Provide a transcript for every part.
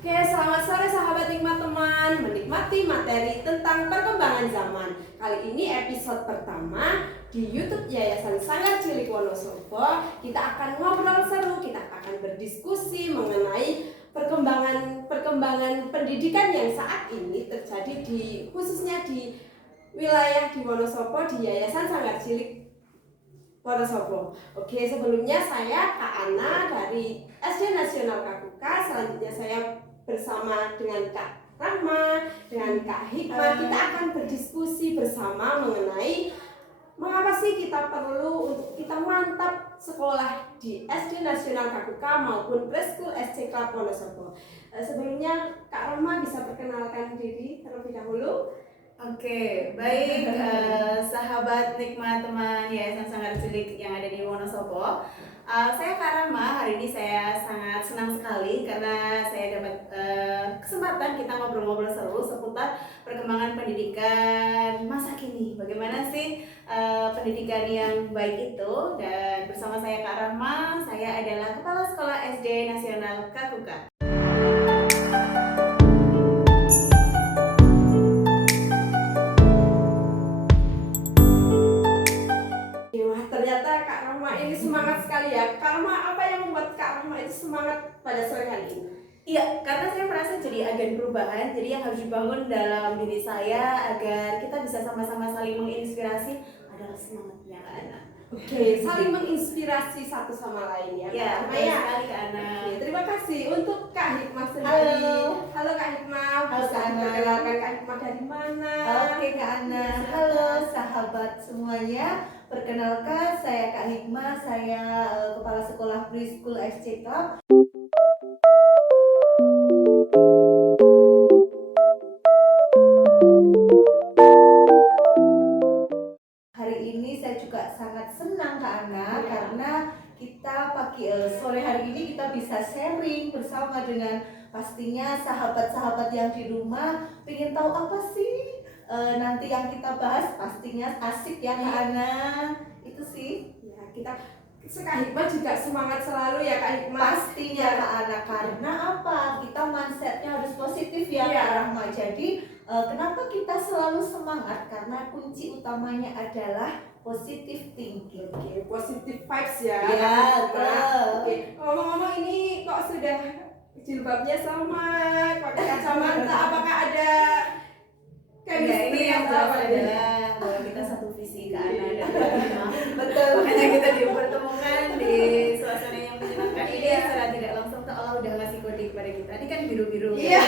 Oke, selamat sore sahabat hikmah teman, menikmati materi tentang perkembangan zaman. Kali ini episode pertama di YouTube Yayasan Sanggar Cilik Wonosobo. Kita akan ngobrol seru, kita akan berdiskusi mengenai perkembangan pendidikan yang saat ini terjadi khususnya di wilayah di Wonosobo di Yayasan Sanggar Cilik Wonosobo. Oke, sebelumnya saya Kak Ana dari SD Nasional Kakuka. Selanjutnya saya bersama dengan Kak Rahma, dengan Kak Hikmah, kita akan berdiskusi bersama mengenai mengapa sih kita perlu untuk kita mantap sekolah di SD Nasional Kakuka maupun Preschool SC Club Wonosobo. Sebelumnya Kak Rahma bisa perkenalkan diri terlebih dahulu. Oke, baik sahabat nikmat teman Yayasan Sanggar Cilik yang ada di Wonosobo. Saya Kak Rama, hari ini saya sangat senang sekali karena saya dapat kesempatan kita ngobrol-ngobrol seru seputar perkembangan pendidikan masa kini. Bagaimana sih pendidikan yang baik itu? Dan bersama saya Kak Rama, saya adalah Kepala Sekolah SD Nasional Kakuka. Ternyata Kak Rahma ini semangat sekali ya. Kak Rahma, apa yang membuat Kak Rahma itu semangat pada sore hari ini? Iya, karena saya merasa jadi agen perubahan. Jadi yang harus dibangun dalam diri saya agar kita bisa sama-sama saling menginspirasi adalah semangatnya Kak Ana. Oke, saling menginspirasi satu sama lain ya. Iya, betul sekali Kak Ana. Oke, terima kasih untuk Kak Hikmah sendiri. Halo Kak Hikmah. Halo Bisa Kak Ana. perkenalkan Kak Hikmah dari mana? Oke Kak Ana, halo sahabat semuanya. Perkenalkan saya Kak Hikmah, saya Kepala Sekolah Preschool SC Club. Hari ini saya juga sangat senang Kak Ana karena kita sore hari ini kita bisa sharing bersama dengan pastinya sahabat-sahabat yang di rumah pengen tahu apa sih nanti yang kita bahas, pastinya asik ya Kak Ana. Itu sih Ya, kita Kak Hikmah juga semangat selalu ya Kak Hikmah. pastinya Kak Ana, karena apa, kita mindsetnya harus positif ya Iya. Kak Rahma. Jadi kenapa kita selalu semangat, karena kunci utamanya adalah positive thinking. Oke, positive vibes ya. Ya, Kak Hikmah. betul. Oke, ngomong-ngomong ini kok sudah jilbabnya sama, pakai kacamata, apakah ada Ini yang atau jelas apa ini? adalah bahwa kita satu visi Kak Ana dan Kak Hikmah. Betul. Makanya kita dipertemukan di suasana yang menyenangkan ini secara tidak langsung tuh Allah udah ngasih kode kepada kita. Ini kan biru-biru. Iya,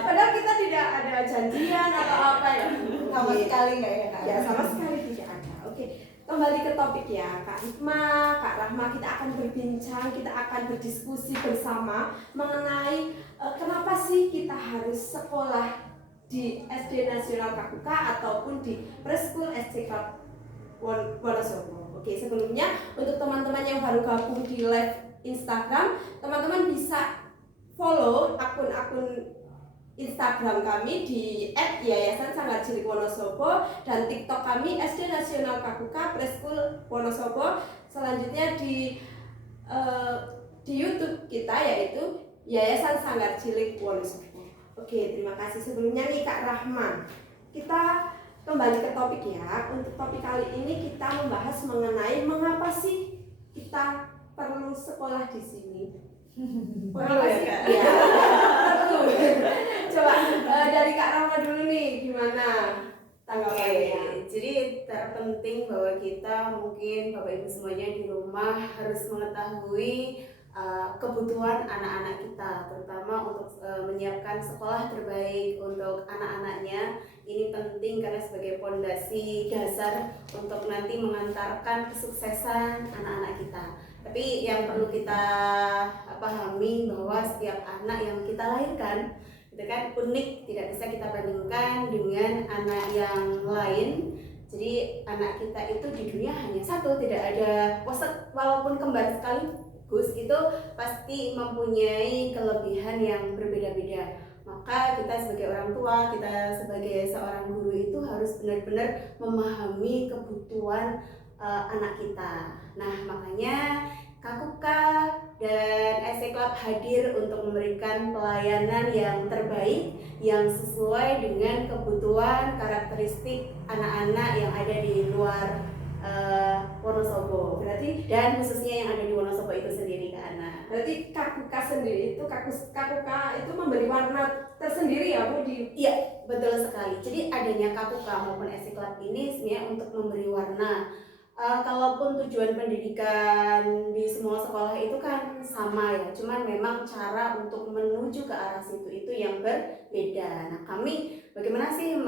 padahal kita tidak ada janjian atau apa ya. Sama sekali nggak ya Kak? Ya, sama sekali tidak ada. Oke, kembali ke topik ya, Kak Hikmah, Kak Rahma, kita akan berbincang, kita akan berdiskusi bersama mengenai kenapa sih kita harus sekolah di SD Nasional Kakuka ataupun di Preschool SC Club Wonosobo. Oke, sebelumnya untuk teman-teman yang baru gabung di live Instagram, teman-teman bisa follow akun-akun Instagram kami di @yayasan Sanggar Cilik Wonosobo dan TikTok kami SD Nasional Kakuka Preschool Wonosobo. Selanjutnya di YouTube kita yaitu Yayasan Sanggar Cilik Wonosobo. Oke, terima kasih sebelumnya nih Kak Rahman. Kita kembali ke topik ya. Untuk topik kali ini kita membahas mengenai mengapa sih kita perlu sekolah di sini. Perlu ya, Kak? Ya, perlu. Coba dari Kak Rahma dulu nih, gimana tanggapannya? Jadi terpenting bahwa kita mungkin Bapak Ibu semuanya di rumah harus mengetahui kebutuhan anak-anak kita, terutama untuk menyiapkan sekolah terbaik untuk anak-anaknya. Ini penting karena sebagai fondasi dasar untuk nanti mengantarkan kesuksesan anak-anak kita. Tapi yang perlu kita pahami bahwa setiap anak yang kita lahirkan itu kan unik, tidak bisa kita bandingkan dengan anak yang lain. Jadi anak kita itu di dunia hanya satu, tidak ada walaupun kembar sekaligus itu pasti mempunyai kelebihan yang berbeda-beda. Maka kita sebagai orang tua, kita sebagai seorang guru itu harus benar-benar memahami kebutuhan anak kita. Nah, makanya Kakuka dan SC Club hadir untuk memberikan pelayanan yang terbaik yang sesuai dengan kebutuhan karakteristik anak-anak yang ada di luar Wonosobo. Berarti Dan khususnya yang ada di Wonosobo itu sendiri Kak Ana. berarti Kakuka sendiri itu Kakuka itu memberi warna tersendiri ya Bu di Iya, betul sekali. Jadi adanya Kakuka maupun SC Club ini sebenarnya untuk memberi warna. Kalaupun tujuan pendidikan di semua sekolah itu kan sama ya, cuman memang cara untuk menuju ke arah situ itu yang berbeda. Nah, kami bagaimana sih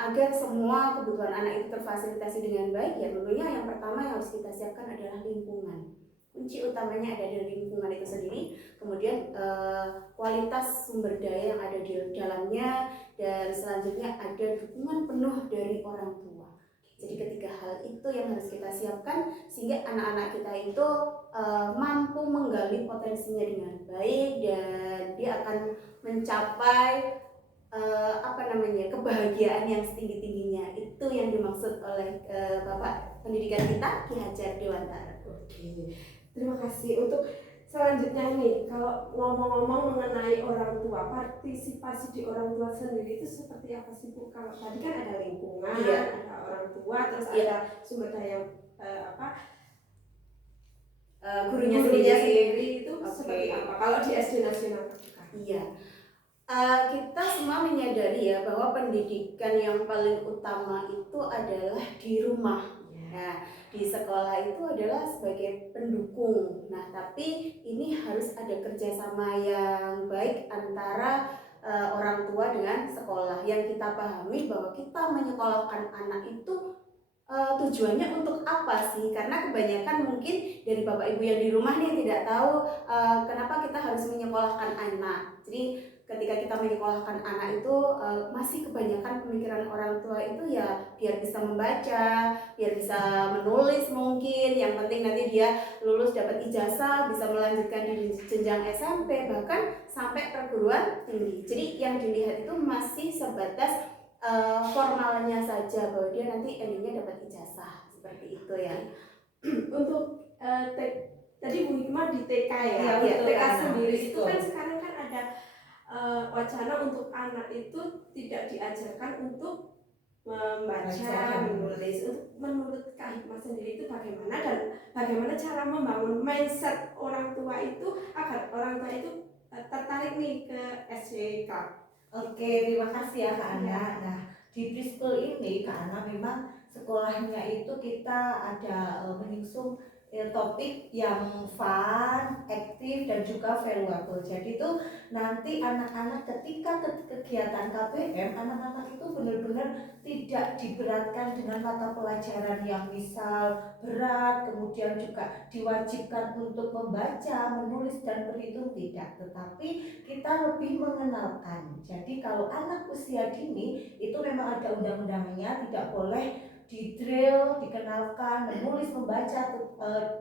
agar semua kebutuhan anak itu terfasilitasi dengan baik? Ya tentunya yang pertama yang harus kita siapkan adalah lingkungan. Kunci utamanya ada di lingkungan itu sendiri, kemudian kualitas sumber daya yang ada di dalamnya, dan selanjutnya ada dukungan penuh dari orang tua. Jadi ketiga hal itu yang harus kita siapkan sehingga anak-anak kita itu mampu menggali potensinya dengan baik dan dia akan mencapai kebahagiaan yang setinggi-tingginya. Itu yang dimaksud oleh Bapak Pendidikan kita Ki Hajar Dewantara. Oke. Terima kasih. Untuk selanjutnya nih, kalau ngomong-ngomong mengenai orang tua, partisipasi di orang tua sendiri itu seperti apa sih Bu? Kalau tadi kan ada lingkungan, Iya. ada orang tua, terus Iya. ada sumber daya Gurunya gurunya sendiri. sendiri itu Oke. seperti apa? Kalau di SD Nasional Kakuka. Iya. Kita semua menyadari ya bahwa pendidikan yang paling utama itu adalah di rumah. Nah, di sekolah itu adalah sebagai pendukung. Nah, tapi ini harus ada kerjasama yang baik antara orang tua dengan sekolah. Yang kita pahami bahwa kita menyekolahkan anak itu tujuannya untuk apa sih? Karena kebanyakan mungkin dari bapak ibu yang di rumah nih tidak tahu kenapa kita harus menyekolahkan anak. Jadi ketika kita menyekolahkan anak itu masih kebanyakan pemikiran orang tua itu ya biar bisa membaca, biar bisa menulis mungkin, yang penting nanti dia lulus dapat ijazah, bisa melanjutkan di jenjang SMP bahkan sampai perguruan tinggi. Jadi yang dilihat itu masih sebatas formalnya saja bahwa dia nanti endingnya dapat ijazah seperti itu ya. Untuk tadi Bu Hikmah di TK ya, Iya, untuk betul, TK Ana. sendiri itu Betul. kan sekarang kan ada wacana untuk anak itu tidak diajarkan untuk membaca, Baca. menulis. Untuk menurut Kak Hikmah sendiri itu bagaimana dan bagaimana cara membangun mindset orang tua itu agar orang tua itu tertarik nih ke SC Club? Oke, terima kasih ya Kak Ana. Nah, di preschool ini Kak Ana memang sekolahnya itu kita ada menyusun topik yang fun, aktif dan juga valuable. Jadi itu nanti anak-anak ketika kegiatan KBM, anak-anak itu benar-benar tidak diberatkan dengan mata pelajaran yang misal berat, kemudian juga diwajibkan untuk membaca, menulis dan berhitung, tidak, tetapi kita lebih mengenalkan. Jadi kalau anak usia dini itu memang ada undang-undangnya, tidak boleh di drill, dikenalkan, menulis, membaca,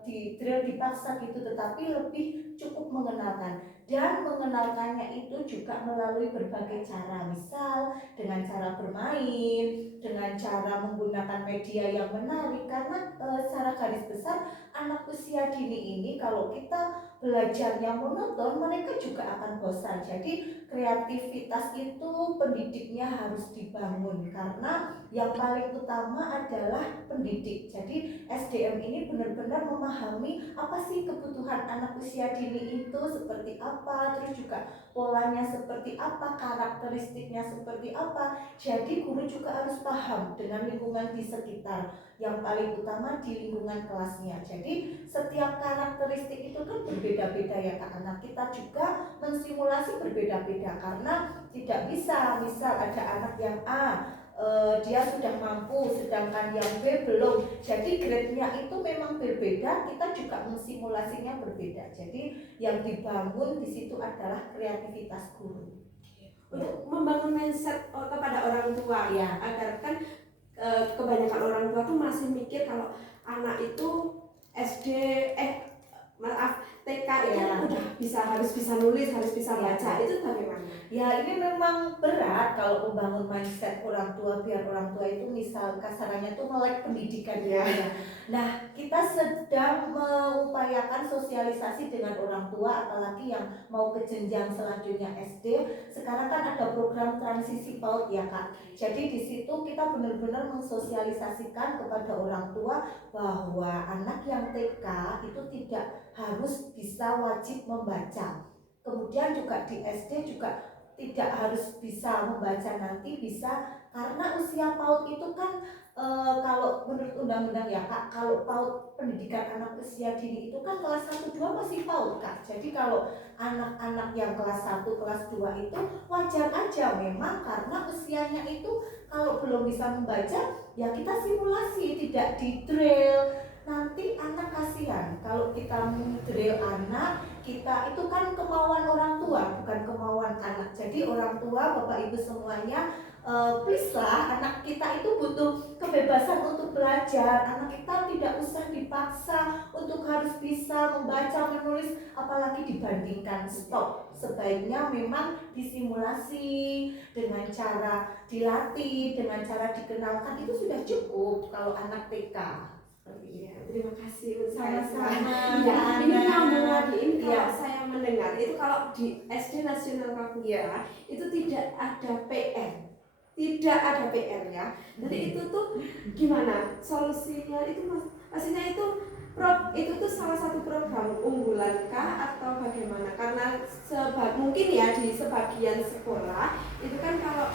di drill dipaksa gitu, tetapi lebih cukup mengenalkan. Dan mengenalkannya itu juga melalui berbagai cara, misal dengan cara bermain, dengan cara menggunakan media yang menarik. Karena secara garis besar anak usia dini ini kalau kita belajarnya monoton, mereka juga akan bosan. Jadi kreativitas itu pendidiknya harus dibangun, karena yang paling utama adalah pendidik. Jadi SDM ini benar-benar memahami apa sih kebutuhan anak usia dini itu seperti apa, terus juga polanya seperti apa, karakteristiknya seperti apa. Jadi guru juga harus paham dengan lingkungan di sekitar, yang paling utama di lingkungan kelasnya. Jadi setiap karakteristik itu kan berbeda-beda ya Kak. Anak kita juga mensimulasi berbeda-beda, karena tidak bisa misal ada anak yang A dia sudah mampu sedangkan yang B belum, jadi grade-nya itu memang berbeda, kita juga mensimulasinya berbeda. Jadi yang dibangun di situ adalah kreativitas guru Untuk membangun mindset kepada orang tua ya. Agar kan kebanyakan orang tua tuh masih mikir kalau anak itu SD maaf TK itu Ya. udah harus bisa nulis, harus bisa Ya. baca, itu bagaimana? Ya ini memang berat kalau membangun mindset orang tua biar orang tua itu misal kasarannya tuh melek pendidikan Ya. ya. Nah kita sedang mengupayakan sosialisasi dengan orang tua apalagi yang mau ke jenjang selanjutnya SD. Sekarang kan ada program transisi PAUD ya Kak. Jadi di situ kita benar-benar mensosialisasikan kepada orang tua bahwa anak yang TK itu tidak harus bisa wajib membaca. Kemudian juga di SD juga tidak harus bisa membaca, nanti bisa karena usia PAUD itu kan kalau menurut undang-undang ya Kak, kalau PAUD pendidikan anak usia dini itu kan kelas 1 2 masih PAUD Kak. Jadi kalau anak-anak yang kelas 1 kelas 2 itu wajar aja memang karena usianya itu kalau belum bisa membaca ya kita simulasi, tidak di drill. Nanti anak kasihan kalau kita drill anak kita, itu kan kemauan orang tua bukan kemauan anak. Jadi orang tua Bapak Ibu semuanya please lah, anak kita itu butuh kebebasan untuk belajar. Anak kita tidak usah dipaksa untuk harus bisa membaca menulis apalagi dibandingkan. Stop, sebaiknya memang disimulasi dengan cara dilatih, dengan cara dikenalkan, itu sudah cukup kalau anak TK. Iya, terima kasih Sama-sama. Iya, ini Ana. nyambung lagi. Ini kalau Iya. saya mendengar itu kalau di SD Nasional Kabupaten itu tidak ada PR, tidak ada PR ya. Jadi itu tuh gimana solusinya itu maksudnya itu itu tuh salah satu program unggulan kah atau bagaimana? Karena mungkin ya di sebagian sekolah itu kan kalau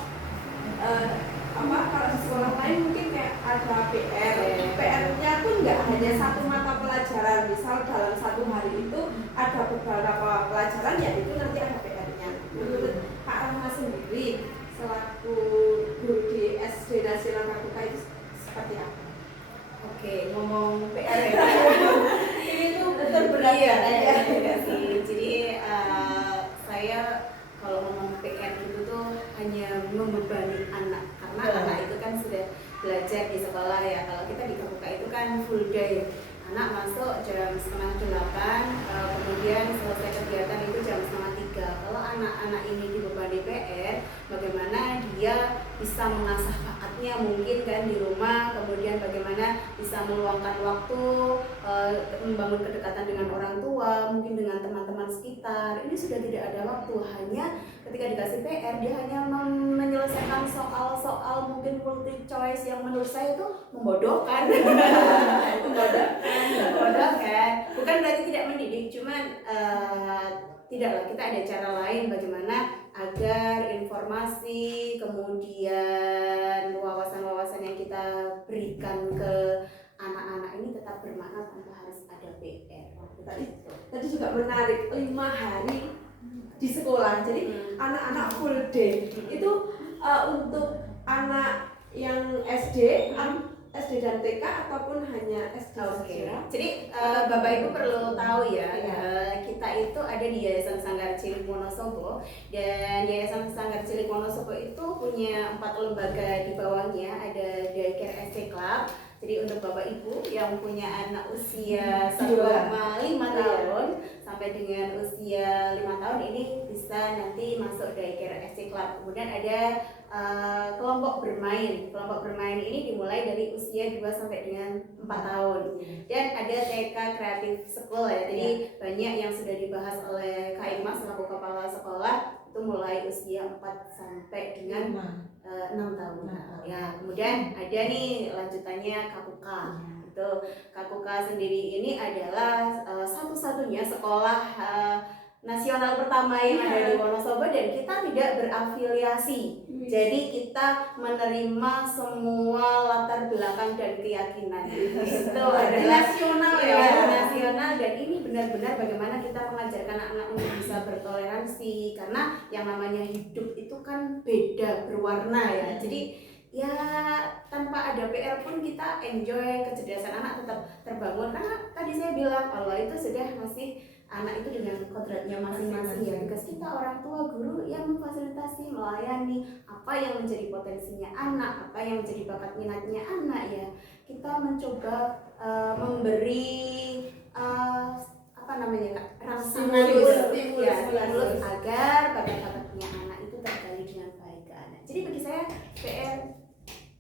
kalau di sekolah lain mungkin kayak ada PR-nya pun nggak hanya satu mata pelajaran, misal dalam satu hari itu ada beberapa pelajaran ya itu nanti ada PR-nya. Menurut Kak Rahma sendiri selaku guru di SD Nasional Kabupaten itu seperti apa? Oke, ngomong PR ya. Ini tuh berat Iya, ya. iya sih. Jadi saya kalau ngomong PR itu tuh hanya membebani anak karena anak itu kan sudah belajar di sekolah ya. Kalau kita di KPK itu kan full day. Anak masuk jam 7:30, kemudian selesai kegiatan itu jam 2:30. Kalau anak-anak ini dibebani PR, bagaimana dia bisa mengasah bakatnya mungkin kan di rumah, kemudian bagaimana bisa meluangkan waktu, membangun kedekatan dengan orang tua, mungkin dengan teman-teman sekitar. Ini sudah tidak ada waktu, hanya ketika dikasih PR dia hanya menyelesaikan soal-soal mungkin multi choice yang menurut saya itu membodohkan. membodohkan. Bukan berarti tidak mendidik, cuman tidaklah, kita ada cara lain bagaimana agar informasi kemudian wawasan-wawasan yang kita berikan ke anak-anak ini tetap bermakna tanpa harus ada PR. Tadi juga menarik 5 hari di sekolah, jadi anak-anak full day itu untuk anak yang SD dan TK ataupun hanya SD saja. Jadi Bapak Ibu perlu tahu ya, kita itu ada di Yayasan Sanggar Cilik Wonosobo, dan Yayasan Sanggar Cilik Wonosobo itu punya 4 lembaga di bawahnya. Ada Daycare SD Club. Jadi untuk Bapak Ibu yang punya anak usia 1,5 tahun sampai dengan usia 5 tahun ini bisa nanti masuk Daycare SD Club. Kemudian ada kelompok bermain. Kelompok bermain ini dimulai dari usia 2 sampai dengan 4 tahun. Dan ada TK Creative School ya. Jadi banyak yang sudah dibahas oleh Kak Irma selaku kepala sekolah, itu mulai usia 4 sampai dengan 6 tahun. Ya, kemudian ada nih lanjutannya Kakuka. Itu Kakuka sendiri ini adalah satu-satunya sekolah nasional pertama yang ada di Wonosobo, dan kita tidak berafiliasi. Jadi kita menerima semua latar belakang dan keyakinan. Itu adalah nasional nasional, dan ini benar-benar bagaimana kita mengajarkan anak-anak untuk bisa bertoleransi, karena yang namanya hidup itu kan beda, berwarna ya. Jadi ya tanpa ada PR pun kita enjoy, kecerdasan anak tetap terbangun, karena tadi saya bilang Allah itu sudah masih anak itu dengan kodratnya masing-masing ya. Tugas kita orang tua, guru yang memfasilitasi, melayani apa yang menjadi potensinya anak, apa yang menjadi bakat minatnya anak ya. Kita mencoba memberi apa namanya Kak, rangsangan Stimulus, gitu. stimulus, Ya, stimulus. agar bakat-bakatnya anak itu tergali dengan baik ke anak. Jadi bagi saya PR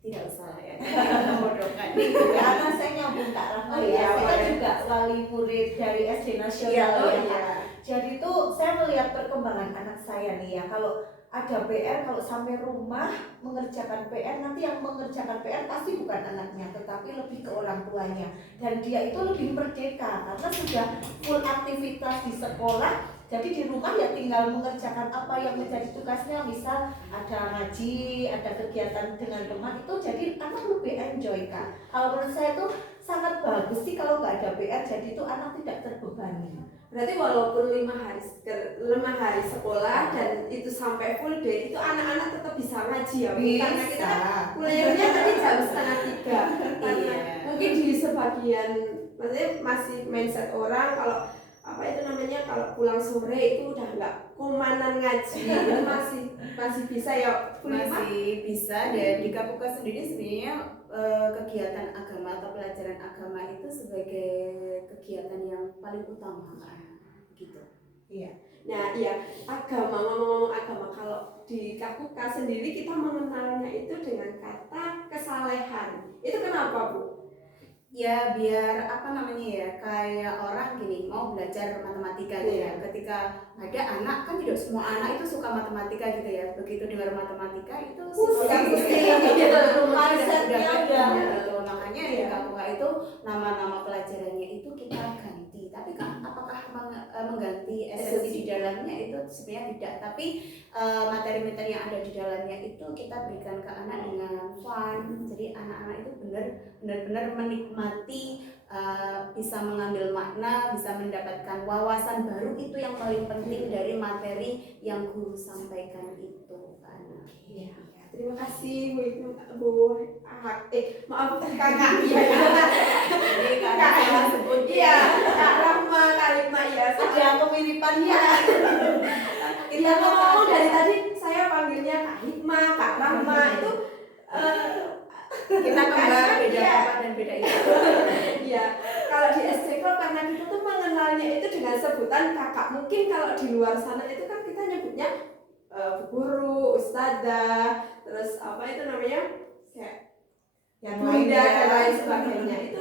tidak usah ya, membodohkan. Karena saya nyambung Kak Rahma Oh, ya, iya, saya boleh. juga wali murid dari SD Nasional Iya, ya, iya. Kak. Jadi tuh saya melihat perkembangan anak saya nih ya, kalau ada PR, kalau sampai rumah mengerjakan PR, nanti yang mengerjakan PR pasti bukan anaknya, tetapi lebih ke orang tuanya. Dan dia itu lebih merdeka karena sudah full aktivitas di sekolah. Jadi di rumah ya tinggal mengerjakan apa yang menjadi tugasnya, misal ada ngaji, ada kegiatan dengan teman itu, jadi anak lebih enjoy Kak. Kalau menurut saya itu sangat bagus sih kalau nggak ada PR, jadi itu anak tidak terbebani. Berarti walaupun 5 hari sekolah dan itu sampai full day, itu anak-anak tetap bisa ngaji ya Bu? Karena kita kan kuliahnya tadi jam 2:30. Karena Iya. mungkin di sebagian, maksudnya masih mindset orang kalau apa itu namanya, kalau pulang sore itu udah nggak kumanan ngaji, itu masih bisa ya full 5. Masih bisa. Dan di Kapuka sendiri sebenarnya kegiatan agama atau pelajaran agama itu sebagai kegiatan yang paling utama kan, gitu. Iya. Nah iya, ngomong-ngomong agama, kalau di Kapuka sendiri kita mengenalnya itu dengan kata kesalehan. Itu kenapa Bu? Ya biar apa namanya ya, kayak orang gini mau belajar matematika gitu ya. Ketika ada anak, kan tidak semua anak itu suka matematika gitu ya. Begitu dengar matematika itu Pusing. Mindsetnya udah. gitu. Makanya di Kapuka itu nama-nama pelajarannya itu kita ganti. Tapi kan apakah mengganti esensi di dalamnya itu sebenarnya tidak. Tapi materi-materi yang ada di dalamnya itu kita berikan ke anak dengan fun. Jadi anak-anak itu benar-benar menikmati, bisa mengambil makna, bisa mendapatkan wawasan baru. Itu yang paling penting dari materi yang guru sampaikan itu kan. Iya. Terima kasih maaf kakak. Iya. Jadi kakak saya sebut Iya, Kak Rahma, Kak Hikmah ya. Ada kemiripannya. Kita ngomong dari tadi saya panggilnya Kak Hikmah, Kak Rahma itu kita kembar beda Iya. apa dan beda itu. Iya, kalau di SCK karena kita tuh mengenalnya itu dengan sebutan kakak. Mungkin kalau di luar sana itu kan kita nyebutnya guru, ustadzah, terus apa itu namanya kayak Yang bunda lainnya. dan lain sebagainya. Itu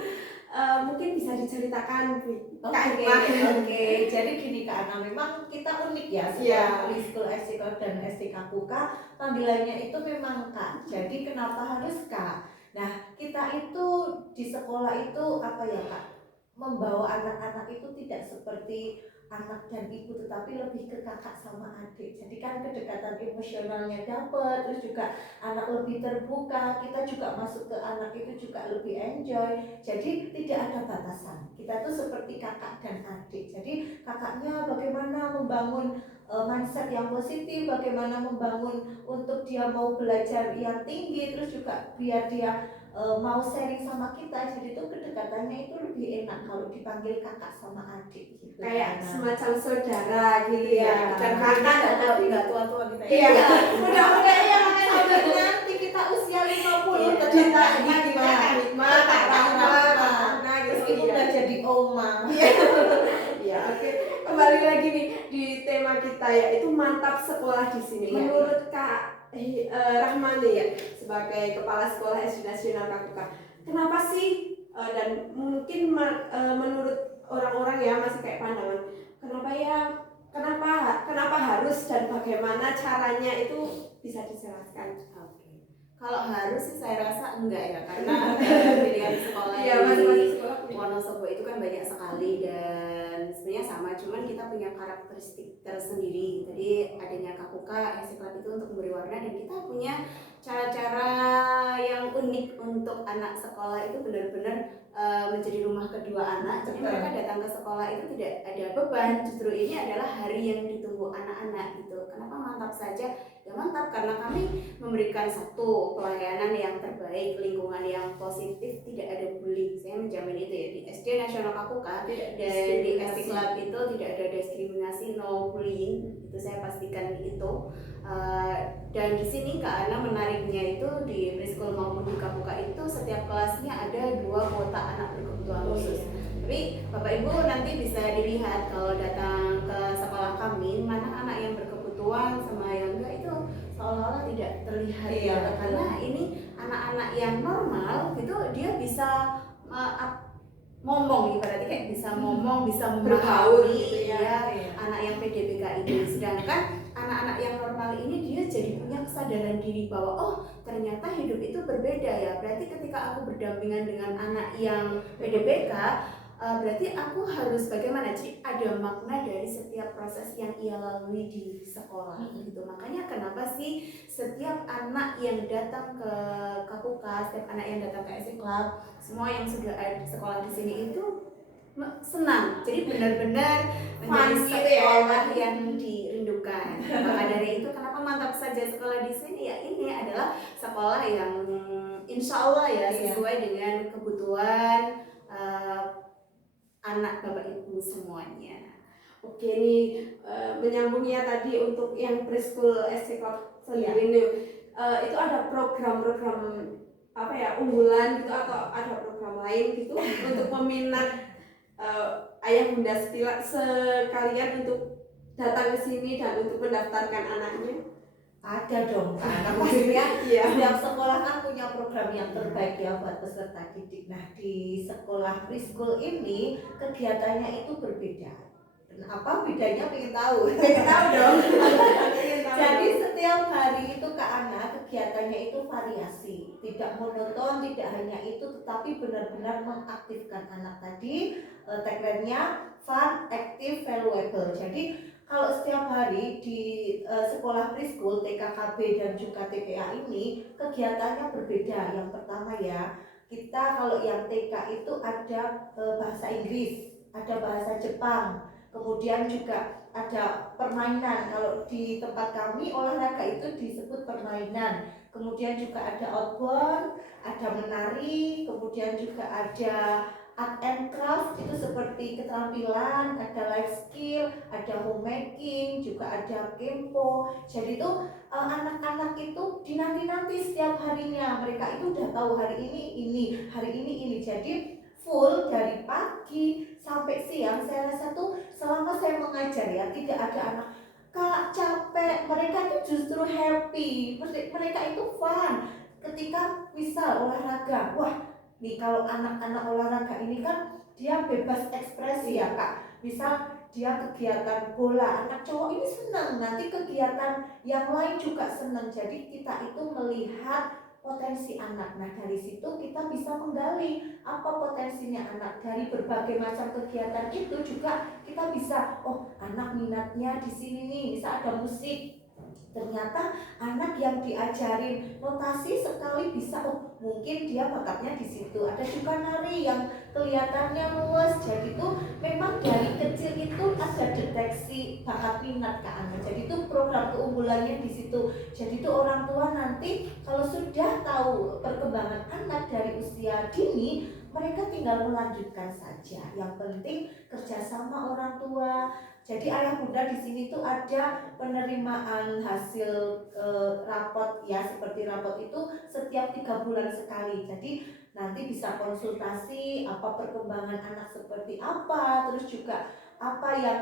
mungkin bisa diceritakan Bu Kak Hikmah. Oke. Jadi gini Kak Ana, memang kita unik ya, Iya. Preschool SDK dan SD Kapuka panggilannya itu memang Kak. Jadi kenapa harus Kak? Nah, kita itu di sekolah itu apa ya Kak? Membawa anak-anak itu tidak seperti anak dan ibu, tetapi lebih ke kakak sama adik. Jadi kan kedekatan emosionalnya dapat, terus juga anak lebih terbuka, kita juga masuk ke anak itu juga lebih enjoy. Jadi tidak ada batasan. Kita tuh seperti kakak dan adik. Jadi kakaknya bagaimana membangun mindset yang positif, bagaimana membangun untuk dia mau belajar yang tinggi, terus juga biar dia mau sharing sama kita. Jadi itu kedekatannya itu lebih enak kalau dipanggil kakak sama adik gitu. Kayak Nah, semacam saudara gitu Iya. ya. Bukan kakak tapi nggak tua-tua kita ya. iya, mudah-mudahan ya sampai nanti kita usia 50 tetap kita Kak Hikmah, Kak Hikmah, Kak Rahma, Kak Ana gitu. meskipun Iya. udah jadi oma. Iya, oke. Kembali lagi nih di tema kita yaitu mantap sekolah di sini. Iya. Menurut Kak Rahmani ya, sebagai kepala sekolah SD Nasional Kapuka, kenapa sih dan mungkin menurut orang-orang ya masih kayak pandangan, kenapa harus dan bagaimana caranya itu bisa dijelaskan? Oke. Kalau harus sih saya rasa enggak ya, karena pilihan sekolah Iya, di masing-masing sekolah punya. Wonosobo itu kan banyak sekali dan sebenarnya sama, cuman kita punya karakteristik tersendiri. Jadi adanya Kapuka, SC Club itu untuk memberi warna, dan kita punya cara-cara yang unik untuk anak sekolah itu benar-benar menjadi rumah kedua anak. Jadi mereka datang ke sekolah itu tidak ada beban, justru ini adalah hari yang ditunggu anak-anak gitu. Kenapa mantap saja? Ya mantap karena kami memberikan satu pelayanan yang terbaik, lingkungan yang positif, tidak ada bullying. Saya menjamin itu ya, di SD Nasional Kapuka dan di SD Club itu tidak ada diskriminasi, no bullying, itu saya pastikan itu. Dan di sini Kak Ana menariknya itu di preschool maupun di Kapuka itu setiap kelasnya ada 2 kuota anak berkebutuhan khusus. Tapi Bapak Ibu nanti bisa dilihat kalau datang ke sekolah kami, mana anak yang berkebutuhan sama yang enggak itu seolah-olah tidak terlihat. Iya, Ya. Karena ini anak-anak yang normal gitu dia bisa ngomong, ibaratnya kayak bisa ngomong, bisa Berbaur memahami gitu ya. ya, anak yang PDBK ini. Sedangkan anak-anak yang normal ini dia jadi punya kesadaran diri bahwa oh ternyata hidup itu berbeda ya. Berarti ketika aku berdampingan dengan anak yang PDBK, berarti aku harus bagaimana? Jadi ada makna dari setiap proses yang ia lalui di sekolah gitu. Makanya kenapa sih setiap anak yang datang ke KPUKA, setiap anak yang datang ke SD Club, semua yang sudah ada sekolah di sini itu senang. Jadi benar-benar menjadi Fun gitu ya. sekolah yang dirindukan. Maka dari itu kenapa mantap saja sekolah di sini ya, ini adalah sekolah yang insya Allah ya sesuai dengan kebutuhan anak Bapak Ibu semuanya. Oke nih, menyambungnya tadi untuk yang preschool SD Club sendiri nih, itu ada program-program apa ya unggulan gitu atau ada program lain gitu untuk meminat ayah bunda sekalian untuk datang ke sini dan untuk mendaftarkan anaknya? Ada dong, karena maksudnya Iya. setiap sekolah kan punya program yang terbaik ya buat peserta didik. Nah di sekolah preschool ini kegiatannya itu berbeda. Dan apa bedanya pengen tahu? Pengen tahu dong. Jadi setiap hari itu Kak Ana kegiatannya itu variasi, tidak monoton, tidak hanya itu, tetapi benar-benar mengaktifkan anak tadi. Tagline-nya fun, active, valuable. Jadi kalau setiap hari di sekolah preschool TKKB dan juga TPA ini kegiatannya berbeda. Yang pertama ya, kita kalau yang TK itu ada bahasa Inggris, ada bahasa Jepang, kemudian juga ada permainan. Kalau di tempat kami olahraga itu disebut permainan. Kemudian juga ada outbound, ada menari, kemudian juga ada art and craft itu seperti keterampilan, ada life skill, ada homemaking, juga ada kempo. Jadi itu anak-anak itu dinanti-nanti setiap harinya. Mereka itu udah tahu hari ini, hari ini. Jadi full dari pagi sampai siang. Saya rasa tuh selama saya mengajar ya tidak ada anak Kak capek. Mereka itu justru happy. Mereka itu fun. Ketika misal olahraga, wah nih kalau anak-anak olahraga ini kan dia bebas ekspresi ya Kak. Misal dia kegiatan bola, anak cowok ini senang, nanti kegiatan yang lain juga senang. Jadi kita itu melihat potensi anak. Nah dari situ kita bisa menggali apa potensinya anak. Dari berbagai macam kegiatan itu juga kita bisa, oh anak minatnya di sini nih, bisa ada musik. Ternyata anak yang diajarin notasi sekali bisa, oh mungkin dia bakatnya di situ. Ada juga nari yang kelihatannya luas. Jadi tuh memang dari kecil itu ada deteksi bakat minat ke anak. Jadi itu program keunggulannya di situ. Jadi tuh orang tua nanti kalau sudah tahu perkembangan anak dari usia dini, mereka tinggal melanjutkan saja. Yang penting kerjasama orang tua. Jadi ayah bunda di sini tuh ada penerimaan hasil rapot ya, seperti rapot itu setiap 3 bulan sekali. Jadi nanti bisa konsultasi apa perkembangan anak seperti apa, terus juga apa yang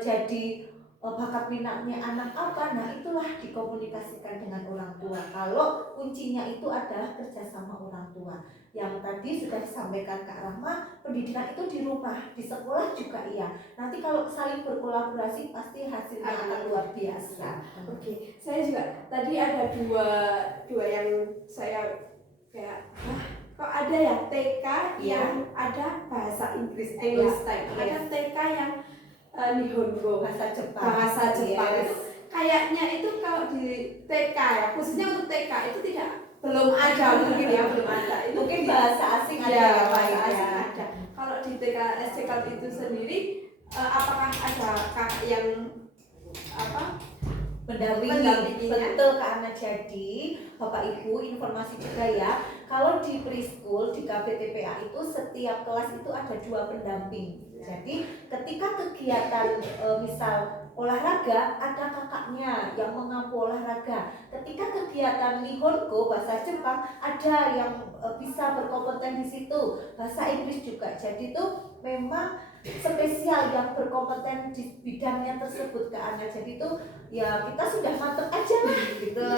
jadi bakat minatnya anak apa. Nah itulah dikomunikasikan dengan orang tua. Kalau kuncinya itu adalah kerjasama orang tua. Yang tadi sudah disampaikan Kak Rahma, pendidikan itu di rumah, di sekolah juga iya. Nanti kalau saling berkolaborasi pasti hasilnya akan luar biasa. Oke, saya juga tadi ada dua yang saya kayak kok ada ya TK yang ada bahasa Inggris, English type, ada TK yang Nihongo, Bahasa Jepang. bahasa Jepang. Yes. Itu kayaknya itu kalau di TK ya, khususnya untuk TK itu belum ada mungkin ya, belum ada. Itu Mungkin bahasa asing ada ya, yang bahasa lain asing ya. ada. Kalau di TK SD Club itu sendiri, apakah ada kakak yang mendampingi? Betul Kak Ana. Jadi Bapak Ibu informasi juga ya, kalau di preschool di KBTPA itu setiap kelas itu ada 2 pendamping. Jadi ketika kegiatan misal olahraga ada kakaknya yang mengampu olahraga. Ketika kegiatan Nihongo bahasa Jepang ada yang bisa berkompeten di situ. Bahasa Inggris juga. Jadi tuh memang spesial yang berkompeten di bidangnya tersebut ke anak. Jadi itu ya kita sudah mantep aja lah gitu,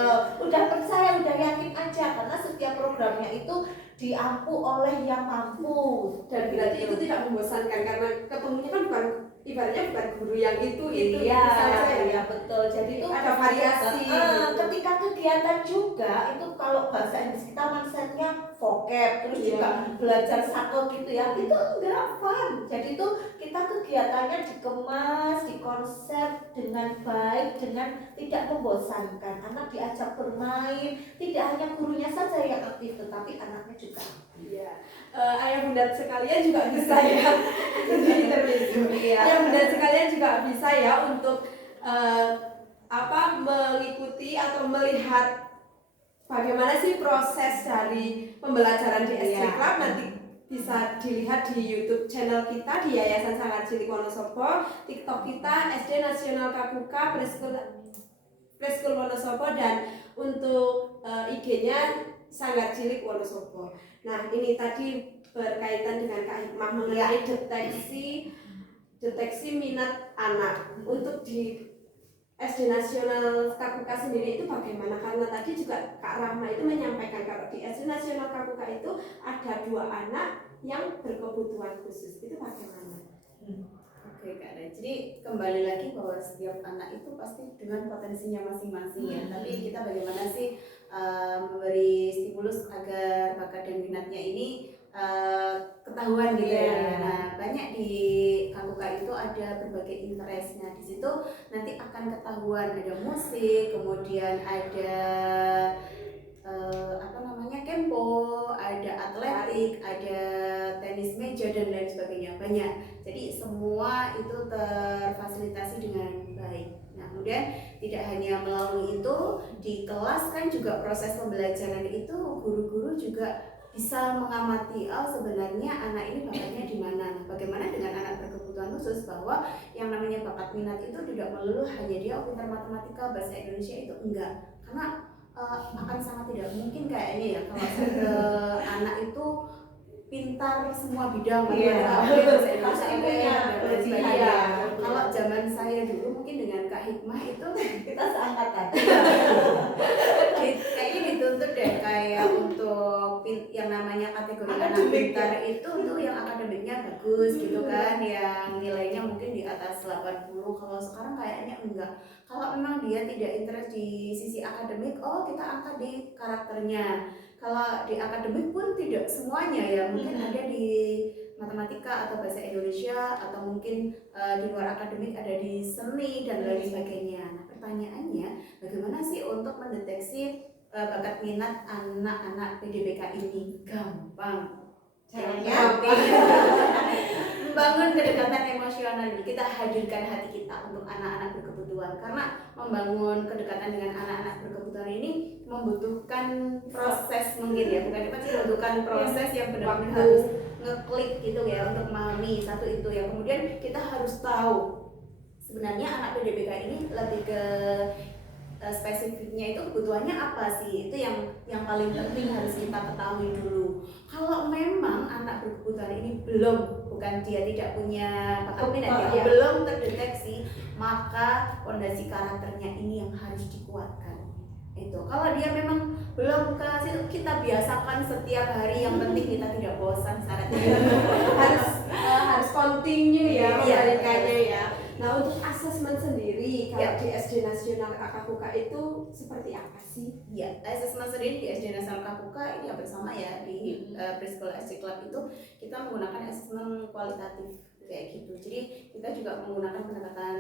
udah percaya, udah yakin aja karena setiap programnya itu diampu oleh yang mampu. Dan berarti itu tidak membosankan karena ketemunya kan bukan ibaratnya bukan guru yang itu Iya, saja ya. iya betul. Jadi itu Ada variasi. ketika kegiatan juga itu kalau bahasa Inggris kita mindsetnya vocab, terus Iya. juga belajar satu gitu ya, itu enggak fun. Jadi itu kita kegiatannya dikemas, dikonsep dengan baik, dengan tidak membosankan. Anak diajak bermain, tidak hanya gurunya saja yang aktif, tetapi anaknya juga. Iya. Ayah bunda sekalian juga bisa ya. Iya. Ayah bunda sekalian juga bisa ya untuk mengikuti atau melihat bagaimana sih proses dari pembelajaran di SD Iya. Club. Nanti bisa dilihat di YouTube channel kita di Yayasan Sanggar Cilik Wonosobo, TikTok kita SD Nasional Kapuka Preschool Wonosobo, dan untuk IG-nya Sanggar Cilik Wonosobo. Nah, ini tadi berkaitan dengan Kak Hikmah mengenai deteksi minat anak. Untuk di SD Nasional Kapuka sendiri itu bagaimana? Karena tadi juga Kak Rahma itu menyampaikan kalau di SD Nasional Kapuka itu ada 2 anak yang berkebutuhan khusus. Itu bagaimana? Oke Kak Ray, jadi kembali lagi bahwa setiap anak itu pasti dengan potensinya masing-masing ya. Tapi kita bagaimana sih memberi stimulus agar bakat dan minatnya ini ketahuan gitu ya. Nah, banyak di Kakuka itu ada berbagai interest. Nah, di situ nanti akan ketahuan ada musik, kemudian ada kempo, ada atletik, ada tenis meja dan lain sebagainya, banyak. Jadi semua itu terfasilitasi dengan baik. Nah, kemudian tidak hanya melalui itu, di kelas kan juga proses pembelajaran itu guru-guru juga bisa mengamati, oh sebenarnya anak ini bakatnya di mana. Nah, bagaimana dengan anak berkebutuhan khusus, bahwa yang namanya bakat minat itu tidak melulu hanya dia pintar matematika, bahasa Indonesia itu enggak. Karena akan sangat tidak mungkin kayaknya ya kalau anak itu pintar semua bidang, bahasa Indonesia dan lain sebagainya. Kalau zaman saya dulu mungkin dengan Kak Hikmah itu Kita seangkatan. kayaknya dituntut deh kayak untuk yang namanya kategori anak pintar itu tuh yang akademiknya bagus gitu kan, yang nilainya mungkin di atas 80. Kalau sekarang kayaknya enggak. Kalau memang dia tidak interest di sisi akademik, oh kita angkat di karakternya. Kalau di akademik pun tidak semuanya ya, mungkin ada di matematika atau bahasa Indonesia, atau mungkin di luar akademik ada di seni dan lain sebagainya. Nah, pertanyaannya bagaimana sih untuk mendeteksi bakat minat anak-anak PDBK ini? Gampang. Caranya Membangun kedekatan emosional. Kita hadirkan hati kita untuk anak-anak berkebutuhan, karena membangun kedekatan dengan anak-anak berkebutuhan ini membutuhkan proses, mungkin ya, bukan cuma membutuhkan proses yang benar-benar harus ngeklik gitu ya untuk memahami satu itu ya. Kemudian kita harus tahu sebenarnya anak PDBK ini lebih ke spesifiknya itu kebutuhannya apa sih, itu yang paling penting harus kita ketahui dulu. Kalau memang anak berkebutuhan ini bukan dia tidak punya bakat minat ya, belum terdeteksi, maka fondasi karakternya ini yang harus dikuatkan. Itu kalau dia memang belum ke situ, kita biasakan setiap hari, yang penting kita tidak bosan syaratnya. harus continue ya memberikannya ya. Nah, untuk asesmen sendiri kalau di SD Nasional Kapuka itu seperti apa sih? Ya, asesmen sendiri di SD Nasional Kapuka ini hampir sama ya, di Preschool SD Club itu kita menggunakan asesmen kualitatif kayak gitu. Jadi kita juga menggunakan pendekatan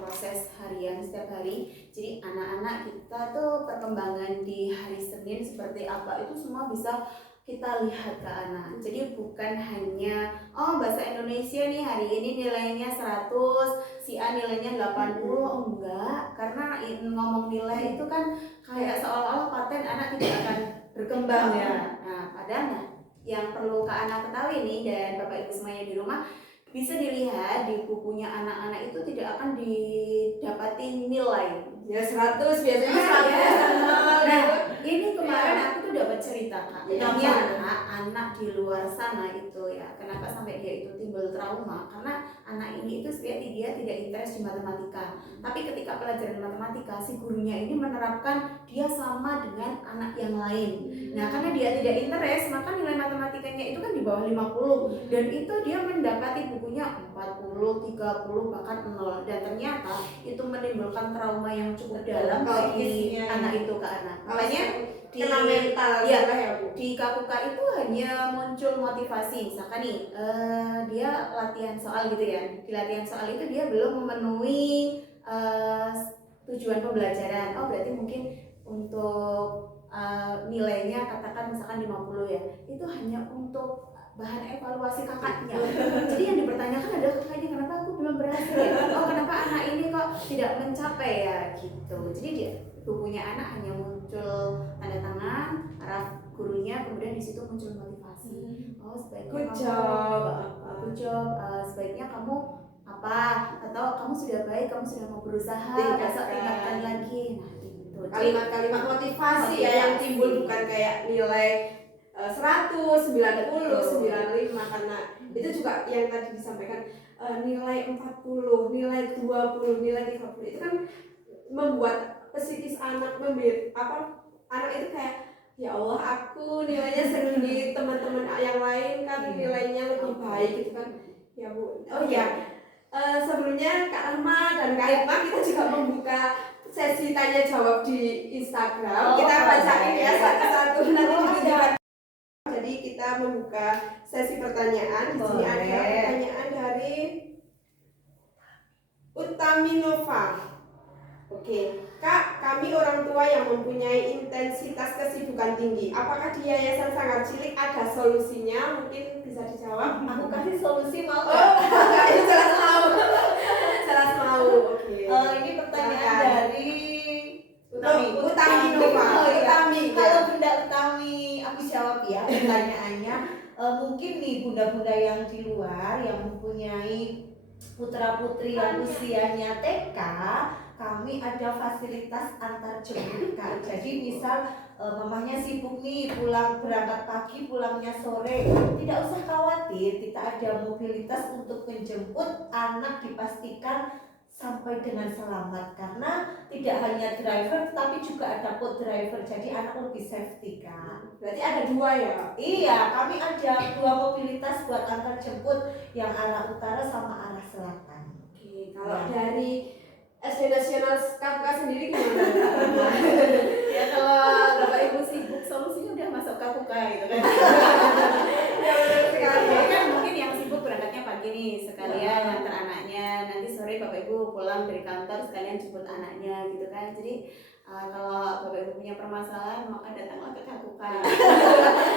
proses harian setiap hari. Jadi anak-anak kita tuh perkembangan di hari Senin seperti apa itu semua bisa kita lihat ke anak. Jadi bukan hanya bahasa Indonesia nih hari ini nilainya 100, si A nilainya 80, enggak. Karena ngomong nilai itu kan kayak seolah-olah paten anak tidak akan berkembang ya. Nah, padahal yang perlu Kak Ana ketahui nih, dan Bapak Ibu semuanya di rumah, bisa dilihat di bukunya anak-anak itu tidak akan didapati nilai. Ya 100 biasanya 100. Nah, ini kemarin aku tuh dapat cerita Kak. Iya. Ternyata anak di luar sana itu ya, kenapa sampai dia itu timbul trauma? Karena anak ini itu sebenarnya dia tidak interest di matematika. Tapi ketika pelajaran matematika, si gurunya ini menerapkan dia sama dengan anak yang lain. Nah, karena dia tidak interest, maka nilai matematikanya itu kan di bawah 50 dan itu dia mendapati bukunya 40, 30 bahkan 0 dan ternyata itu menimbulkan trauma yang cukup dalam bagi Psikisnya. anak itu ke anak. Makanya di kena mental ya, juga ya Bu. di Kakuka itu hanya muncul motivasi, misalkan nih dia latihan soal gitu ya, di latihan soal itu dia belum memenuhi tujuan pembelajaran. Oh berarti mungkin untuk nilainya katakan misalkan 50 ya, itu hanya untuk bahan evaluasi kakaknya. Jadi yang dipertanyakan adalah kakaknya, kenapa aku belum berhasil ya? Oh kenapa anak ini kok tidak mencapai ya gitu. Jadi dia bukunya anak hanya muncul tanda tangan, arah gurunya, kemudian di situ muncul motivasi. Oh sebaiknya Good kamu job. good job, sebaiknya kamu apa, atau kamu sudah baik, kamu sudah mau berusaha, besok tingkatkan lagi. Nah gitu. Kalimat-kalimat motivasi ya yang timbul bukan kayak nilai 100, 90, 95 karena itu juga yang tadi disampaikan nilai 40, nilai 20, nilai 30 itu kan membuat psikis anak anak itu kayak ya Allah aku nilainya segini, teman-teman yang lain kan nilainya lebih baik gitu kan ya Bu. Oh ya sebelumnya Kak Rahma dan Kak Hikmah kita juga membuka sesi tanya jawab di Instagram. Kita bacain ya satu-satu nanti ditunjukkan. Jadi kita membuka sesi pertanyaan. Di sini ada pertanyaan dari Utaminova. Oke, Kak, kami orang tua yang mempunyai intensitas kesibukan tinggi. Apakah di Yayasan Sanggar Cilik ada solusinya? Mungkin bisa dijawab. Aku kasih solusi mau Oh, ini jelas mau. Jelas mau. Oke. Ini pertanyaan dari Utami Nova. Oh, iya. Utami. Kalau Bunda Utami, aku jawab ya pertanyaannya. Mungkin nih bunda-bunda yang di luar yang mempunyai putra-putri yang usianya TK, kami ada fasilitas antar jemput Kak. Jadi misal mamahnya sibuk nih pulang berangkat pagi pulangnya sore, tidak usah khawatir, kita ada mobilitas untuk menjemput anak, dipastikan sampai dengan selamat karena tidak hanya driver tapi juga ada co-driver, jadi anak lebih safety Kak. Berarti ada dua ya? Iya, kami ada dua mobilitas buat antar jemput yang arah utara sama arah selatan. Oke, kalau dari SD Nasional KPK sendiri gimana? Ya kalau Bapak Ibu sibuk, solusinya udah masuk Kakuka gitu kan. Ya benar sekali. Kan mungkin yang sibuk berangkatnya pagi nih sekalian antar anaknya, nanti sore Bapak Ibu pulang dari kantor sekalian jemput anaknya gitu kan. Jadi kalau Bapak Ibu punya permasalahan maka datanglah ke Kakuka.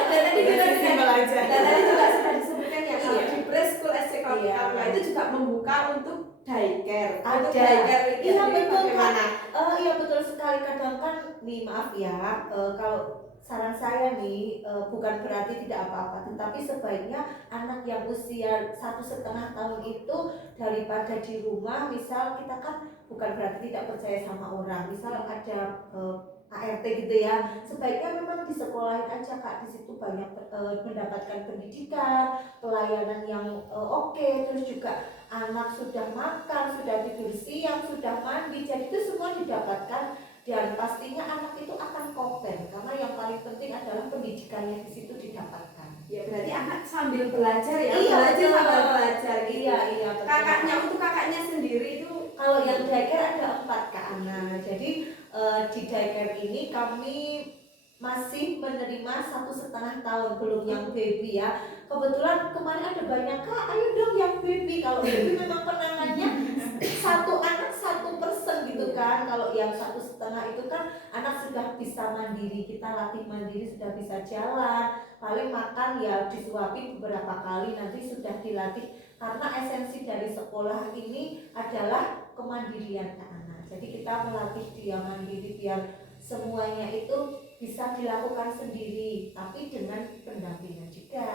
Dan tadi juga sudah disebutkan ya kalau di preschool SD KPK itu juga membuka untuk daycare. Untuk daycare itu Iya betul bagaimana? Kak. Iya betul sekali. Kadang kan nih maaf ya, kalau saran saya nih bukan berarti tidak apa-apa, tetapi sebaiknya anak yang usia 1,5 tahun itu daripada di rumah, misal kita kan bukan berarti tidak percaya sama orang, misal ada ART gitu ya, sebaiknya memang disekolahin aja Kak, di situ banyak mendapatkan pendidikan, pelayanan yang oke, terus juga anak sudah makan, sudah tidur siang, sudah mandi, jadi itu semua didapatkan. Dan pastinya anak itu akan kompeten karena yang paling penting adalah pendidikannya di situ didapatkan. Ya berarti anak sambil belajar ya? Iya, belajar betul. sambil belajar gitu. Iya betul. Untuk kakaknya sendiri itu kalau yang daycare ada 4 Kak Ana. Jadi di daycare ini kami masih menerima 1,5 tahun, belum yang baby ya. Kebetulan kemarin ada banyak Kak, ayo dong yang baby. Kalau baby memang penangannya satu anak 1% gitu kan. Kalau yang 1,5 itu kan anak sudah bisa mandiri, kita latih mandiri, sudah bisa jalan, paling makan ya disuapin beberapa kali, nanti sudah dilatih. Karena esensi dari sekolah ini adalah kemandirian anak. Jadi kita melatih dia mandiri biar semuanya itu bisa dilakukan sendiri, tapi dengan pendampingan juga.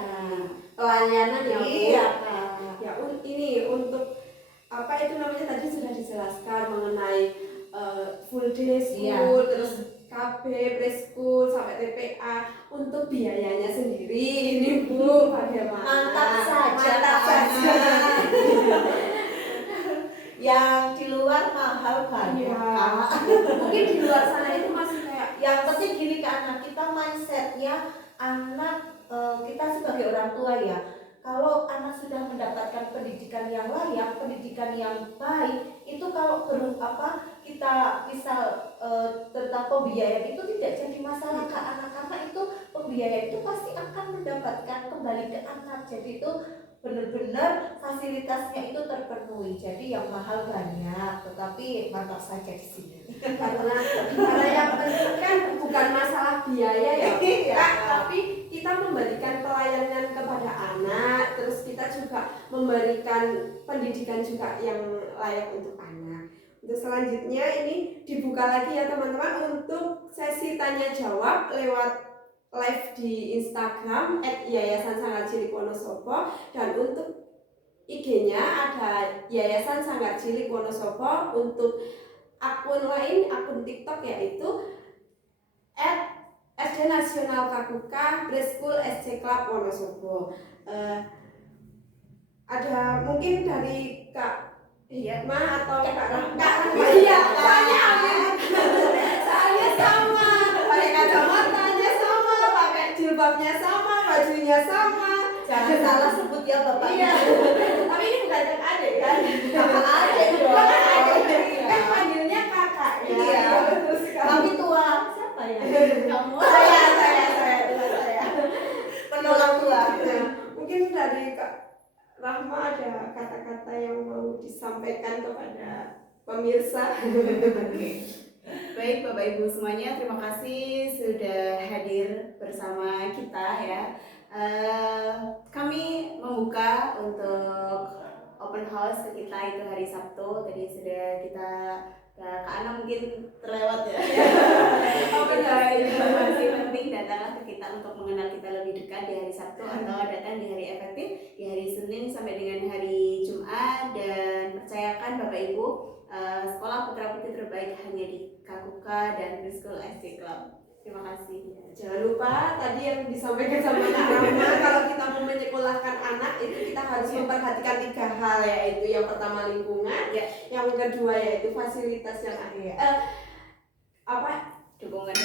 pelayanan ya Bu. Iya Kak. Ya ini untuk apa itu namanya tadi sudah dijelaskan mengenai full day school, Iya. terus KB, preschool, sampai TPA. Untuk biayanya sendiri ini Bu, bagaimana? Mantap saja. Mantap saja. Yang di luar mahal banyak. Iya. Mungkin di luar sana itu masih kayak Yang penting gini ke anak kita, mindsetnya anak, kita sebagai orang tua ya, kalau anak sudah mendapatkan pendidikan yang layak, pendidikan yang baik, itu kalau kita misal tentang pembiayaan itu tidak jadi masalah ke anak, karena itu pembiayaan itu pasti akan mendapatkan kembali ke anak. Jadi itu benar-benar fasilitasnya itu terpenuhi. Jadi yang mahal banyak, tetapi mantap saja di sini. karena yang penting kan bukan masalah biaya ya Iya. Kak, tapi kita memberikan pelayanan kepada anak, terus kita juga memberikan pendidikan juga yang layak untuk anak. Untuk selanjutnya ini dibuka lagi ya teman-teman untuk sesi tanya jawab lewat live di Instagram @Yayasan Sanggar Cilik Wonosobo, dan untuk IG-nya ada Yayasan Sanggar Cilik Wonosobo. Untuk akun lain, akun TikTok yaitu @SD Nasional Kakuka Preschool SC Club Wonosobo. Ada mungkin dari Kak Hikmah atau Kak Rahma? Iya, soalnya sama, pakai kacamatanya sama, pakai jilbabnya sama, bajunya sama. Jangan salah sebut ya Bapak. Iya. Tapi ini bukan kakak adik kan? Kakak adik dong. Kakak adik. Iya. Kan panggilnya kakak. Iya. Terus Tapi tua siapa ya? Kamu saya. Penolak tua. Nah, mungkin dari Kak Rahma ada kata-kata yang mau disampaikan kepada pemirsa. Baik Bapak Ibu semuanya, terima kasih sudah hadir bersama kita ya. Kami membuka untuk open house ke kita itu hari Sabtu. Tadi sudah kita Kak Ana mungkin terlewat ya. Open house informasi penting, datanglah ke kita untuk mengenal kita lebih dekat di hari Sabtu, atau datang di hari efektif di hari Senin sampai dengan hari Jumat. Dan percayakan Bapak Ibu, sekolah putra putri terbaik hanya di Kakuka dan Preschool SC Club. Terima kasih. Jangan lupa tadi yang disampaikan sama Kak Rahma, kalau kita mau menyekolahkan anak itu kita harus memperhatikan 3 hal, yaitu yang pertama lingkungan, yang kedua yaitu fasilitas yang Dukungan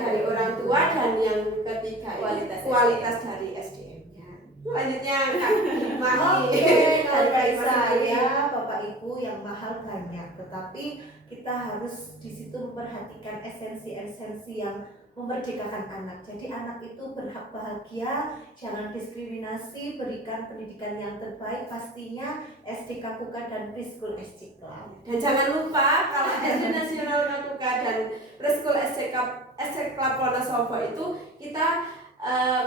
dari orang tua, dan yang ketiga kualitas dari SDM-nya. Selanjutnya Kak Hikmah. Kalau dari saya, Bapak Ibu, yang mahal banyak, tetapi kita harus di situ memperhatikan esensi-esensi yang memerdekakan anak. Jadi anak itu berhak bahagia, jangan diskriminasi, berikan pendidikan yang terbaik, pastinya SD Kakuka dan Preschool SC Club. Dan jangan lupa kalau SD Nasional Kakuka dan Preschool SC Club Wonosobo itu kita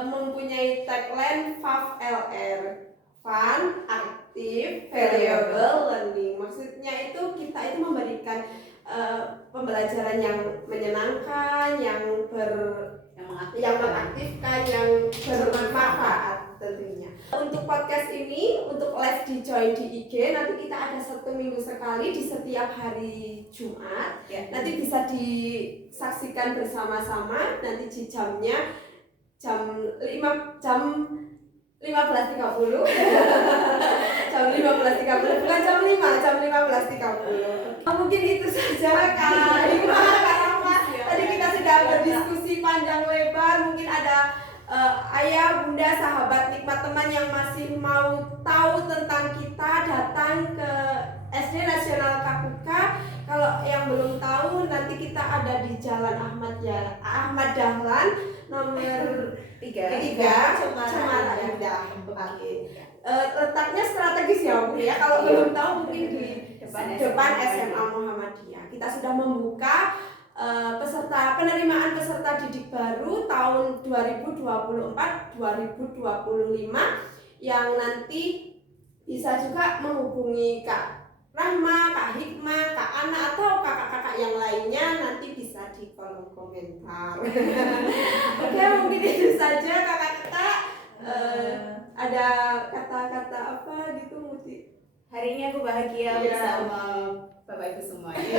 mempunyai tagline FAVLR, Fun, Active, Valuable Learning. Maksudnya itu kita itu memberikan pembelajaran yang menyenangkan, yang mengaktifkan, yang bermanfaat tentunya. Untuk podcast ini, untuk live di join di IG, nanti kita ada 1 minggu sekali di setiap hari Jumat. Nanti bisa disaksikan bersama-sama, nanti di jamnya jam 15.30 jam 15.30, bukan jam 5, jam 15.30. Mungkin itu saja Kak Hikmah, Kak Rahma. Tadi kita sudah berdiskusi panjang lebar. Mungkin ada ayah, bunda, sahabat, nikmat teman yang masih mau tahu tentang kita, datang ke SD Nasional Kakuka. Kalau yang belum tahu, nanti kita ada di Jalan Ahmad Dahlan nomor 3 Cemara Indah. Letaknya strategis ya Bu ya. Kalau belum tahu mungkin di depan SMA Muhammadiyah. Kita sudah membuka penerimaan peserta didik baru tahun 2024-2025 yang nanti bisa juga menghubungi Kak Rahma, Kak Hikmah, Kak Ana, atau kakak-kakak yang lainnya, nanti bisa di kolom komentar. Oke, mungkin itu saja kakak-kakak. Ada kata-kata apa gitu Muti? Hari ini aku bahagia bersama Bapak Ibu semuanya.